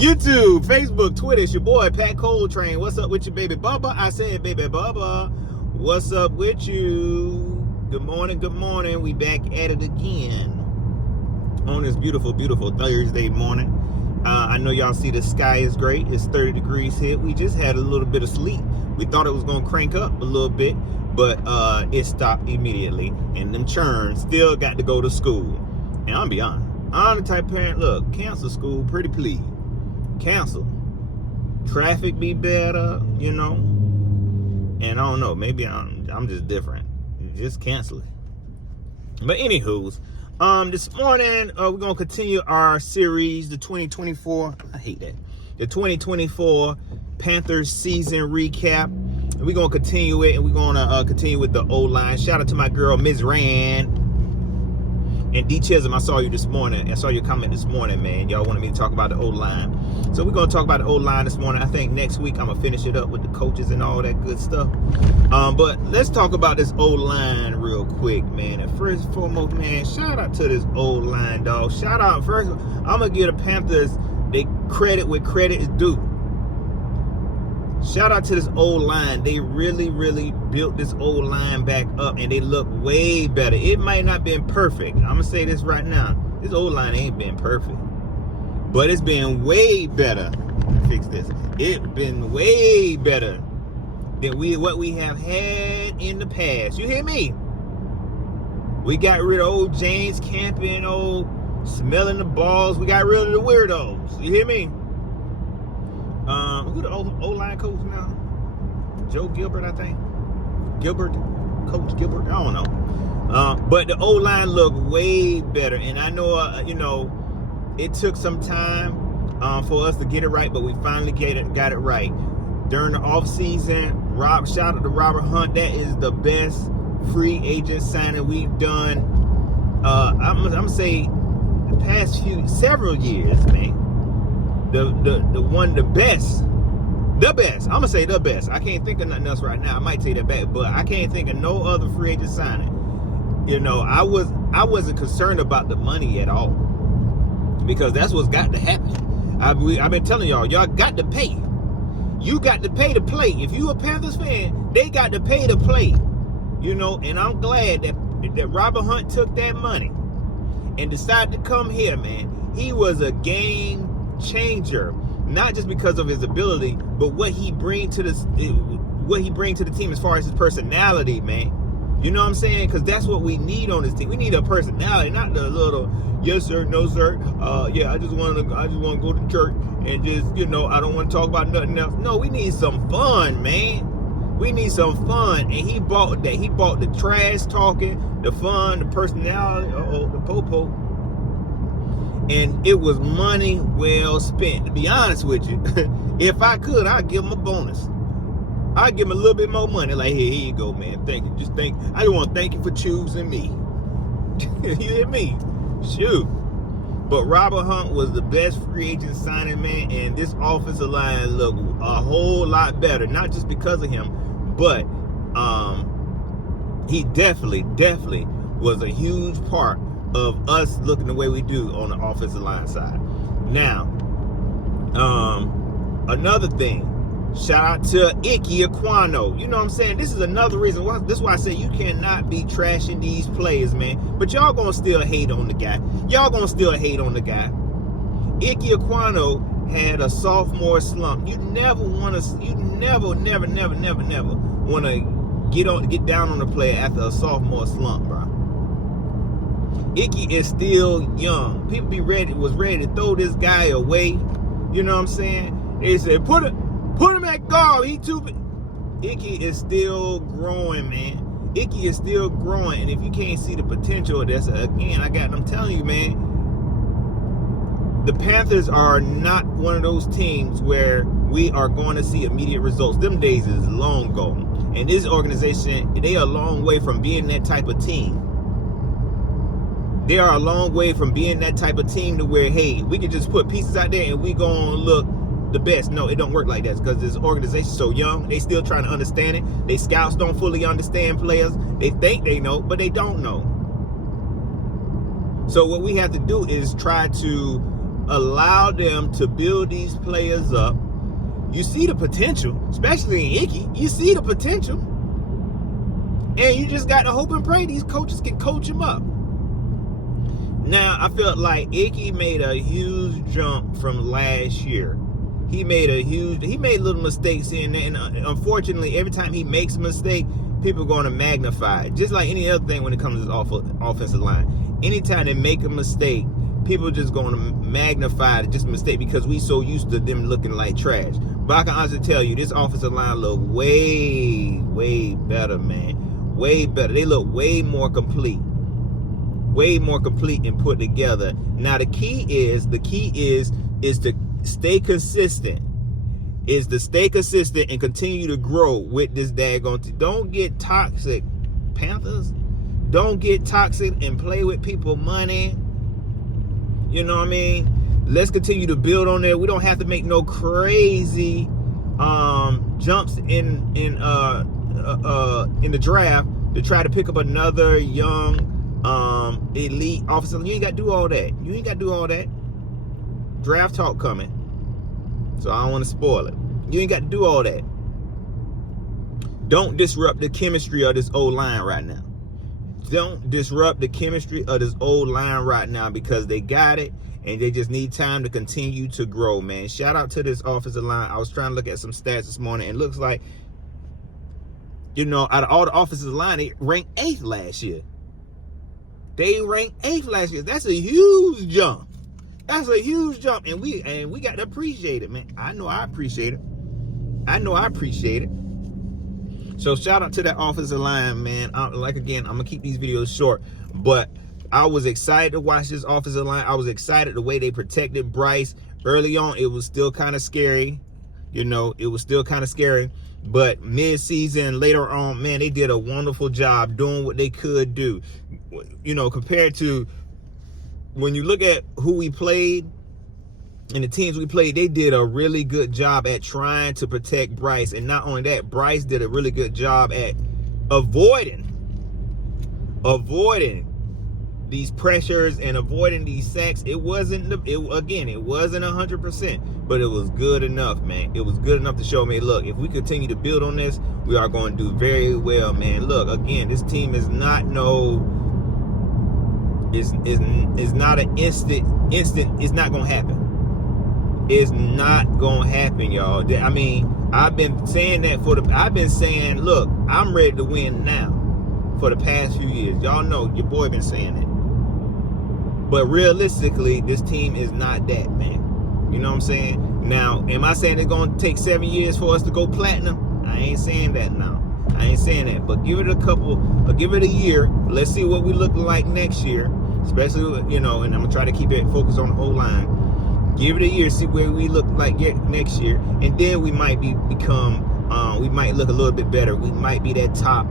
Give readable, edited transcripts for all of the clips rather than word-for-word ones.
YouTube, Facebook, Twitter. It's your boy, Pat Coltrane. What's up with you, baby Bubba? I said, baby Bubba. What's up with you? Good morning. We back at it again on this beautiful, beautiful Thursday morning. I know y'all see the sky is great. It's 30 degrees here. We just had a little bit of sleep. We thought it was going to crank up a little bit, but it stopped immediately. And them churns still got to go to school. And I'm be honest. I'm the type of parent, look, cancel school, pretty please. Cancel. Traffic be better, you know. And I don't know, maybe I'm just different. Just cancel it. But anywho's, this morning we're gonna continue our series, the 2024. I hate that. The 2024 Panthers season recap. And we're gonna continue it, and we're gonna continue with the O-line. Shout out to my girl Ms. Rand. And D Chisholm, I saw you this morning. I saw your comment this morning, man. Y'all wanted me to talk about the O-line. So we're going to talk about the O-line this morning. I think next week I'm going to finish it up with the coaches and all that good stuff. But let's talk about this O-line real quick, man. And first and foremost, man, shout out to this O-line, dog. Shout out. First, I'm going to give the Panthers they credit where credit is due. Shout out to this O-line. They really built this O-line back up, and they look way better. It might not been perfect. I'm going to say this right now. This O-line ain't been perfect. But it's been way better. Fix this. It's been way better than what we have had in the past. You hear me? We got rid of old James Camping, old smelling the balls. We got rid of the weirdos. You hear me? Who the O-line coach now? Joe Gilbert, I think. Coach Gilbert. I don't know. But the O-line looked way better, and I know, it took some time for us to get it right, but we finally got it right. During the offseason, shout out to Robert Hunt. That is the best free agent signing we've done. I'm gonna say the past several years, man. The best. I'm gonna say the best. I can't think of nothing else right now. I might take that back, but I can't think of no other free agent signing. I wasn't concerned about the money at all, because that's what's got to happen. I've been telling y'all got to pay. You got to pay to play. If you a Panthers fan, they got to pay to play. And I'm glad that Robert Hunt took that money and decided to come here, man. He was a game changer, not just because of his ability, but what he bring to the team as far as his personality, man. You know what I'm saying? Because that's what we need on this team. We need a personality, not the little yes sir, no sir. I just want to go to church and just I don't want to talk about nothing else. No, we need some fun, man. We need some fun, and he bought that. He bought the trash talking, the fun, the personality. The popo. And it was money well spent. To be honest with you, if I could, I'd give him a bonus. I'd give him a little bit more money. Like, here you go, man. Thank you. I just want to thank you for choosing me. You hear me? Shoot. But Robert Hunt was the best free agent signing, man. And this offensive line looked a whole lot better. Not just because of him, but he definitely was a huge part of us looking the way we do on the offensive line side. Now, another thing, shout out to Ike Ekwonu. You know what I'm saying? This is another reason why. This is why I say you cannot be trashing these players, man. But y'all gonna still hate on the guy. Ike Ekwonu had a sophomore slump. You never want to get down on the player after a sophomore slump, bro. Icky is still young. People was ready to throw this guy away. You know what I'm saying? They said, put him at guard. He too big. Icky is still growing, man. Icky is still growing. And if you can't see the potential of this, again, I'm telling you, man, the Panthers are not one of those teams where we are going to see immediate results. Them days is long gone. And this organization, they are a long way from being that type of team. They are a long way from being that type of team to where, hey, we can just put pieces out there and we gonna look the best. No, it don't work like that, because this organization's so young. They still trying to understand it. They scouts don't fully understand players. They think they know, but they don't know. So what we have to do is try to allow them to build these players up. You see the potential, especially in Icky. You see the potential. And you just got to hope and pray these coaches can coach him up. Now, I felt like Icky made a huge jump from last year. He made little mistakes in there, and unfortunately, every time he makes a mistake, people are going to magnify it. Just like any other thing when it comes to this offensive line. Anytime they make a mistake, people are just going to magnify it, just a mistake, because we so used to them looking like trash. But I can honestly tell you, this offensive line look way, way better, man. Way better. They look way more complete. Way more complete and put together. Now the key is to stay consistent. Is to stay consistent and continue to grow with this daggone team. Don't get toxic, Panthers. Don't get toxic and play with people money. You know what I mean? Let's continue to build on there. We don't have to make no crazy jumps in the draft to try to pick up another young elite officer. You ain't got to do all that. You ain't got to do all that. Draft talk coming, so I don't want to spoil it. You ain't got to do all that. Don't disrupt the chemistry of this old line right now. Don't disrupt the chemistry of this old line right now, because they got it and they just need time to continue to grow, man. Shout out to this offensive line. I was trying to look at some stats this morning, and it looks like, you know, out of all the offensive line, they ranked 8th last year. They ranked 8th last year. That's a huge jump. That's a huge jump, and we got to appreciate it, man. I know I appreciate it. So shout out to that offensive line, man. Like, again, I'm gonna keep these videos short, but I was excited to watch this offensive line. I was excited the way they protected Bryce early on. It was still kind of scary, you know. It was still kind of scary, but mid-season, later on, man, they did a wonderful job doing what they could do. You know, compared to when you look at who we played and the teams we played, they did a really good job at trying to protect Bryce. And not only that, Bryce did a really good job at avoiding these pressures and avoiding these sacks. It wasn't 100%, but it was good enough, man. It was good enough to show me, look, if we continue to build on this, we are going to do very well, man. Look, again, this team is not is not an instant. It's not going to happen. It's not gonna happen, y'all. I mean, I've been saying that I've been saying, look, I'm ready to win now for the past few years. Y'all know your boy been saying that. But realistically, this team is not that, man. You know what I'm saying? Now, am I saying it's gonna take 7 years for us to go platinum? I ain't saying that now. I ain't saying that. But give it give it a year. Let's see what we look like next year. Especially, you know, and I'm gonna try to keep it focused on the O-line. Give it a year, see where we look like next year, and then we might we might look a little bit better. We might be that top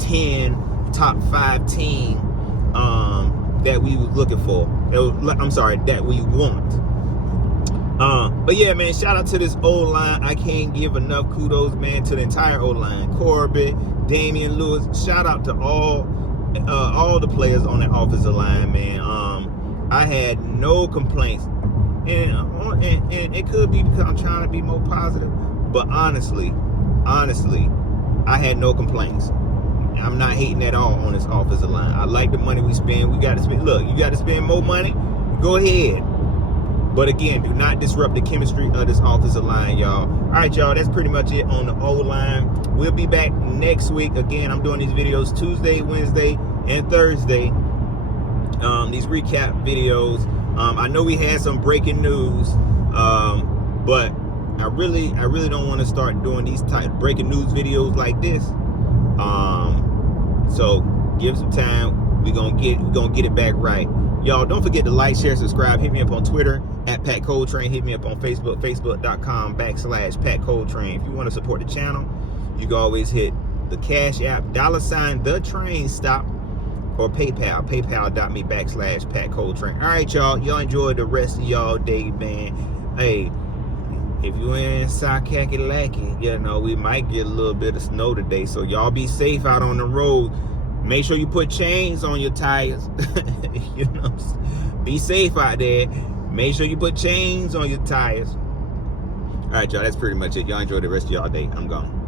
10, top 5 team that we were looking for. I'm sorry, that we want. But yeah, man, shout out to this O-line. I can't give enough kudos, man, to the entire O-line. Corbett, Damian Lewis. Shout out to all the players on that offensive line, man. I had no complaints. And it could be because I'm trying to be more positive, but honestly, I had no complaints. I'm not hating at all on this offensive line. I like the money we spend. We got to spend. Look, you got to spend more money. Go ahead, but again, do not disrupt the chemistry of this offensive line, y'all. All right, y'all. That's pretty much it on the O-line. We'll be back next week. Again, I'm doing these videos Tuesday, Wednesday, and Thursday. These recap videos. I know we had some breaking news, but I really don't want to start doing these type breaking news videos like this. So give some time. We're gonna get it back right. Y'all, don't forget to like, share, subscribe. Hit me up on Twitter at Pat Coltrane. Hit me up on Facebook, facebook.com/Pat Coltrane. If you want to support the channel, you can always hit the Cash App, $ the train stop, or PayPal, paypal.me/Pat Coltrane. All right, y'all. Y'all enjoy the rest of y'all day, man. Hey, if you in Sackakilaki, you know, we might get a little bit of snow today, so y'all be safe out on the road. Make sure you put chains on your tires. You know, be safe out there. Make sure you put chains on your tires. All right, y'all, that's pretty much it. Y'all enjoy the rest of y'all day. I'm gone.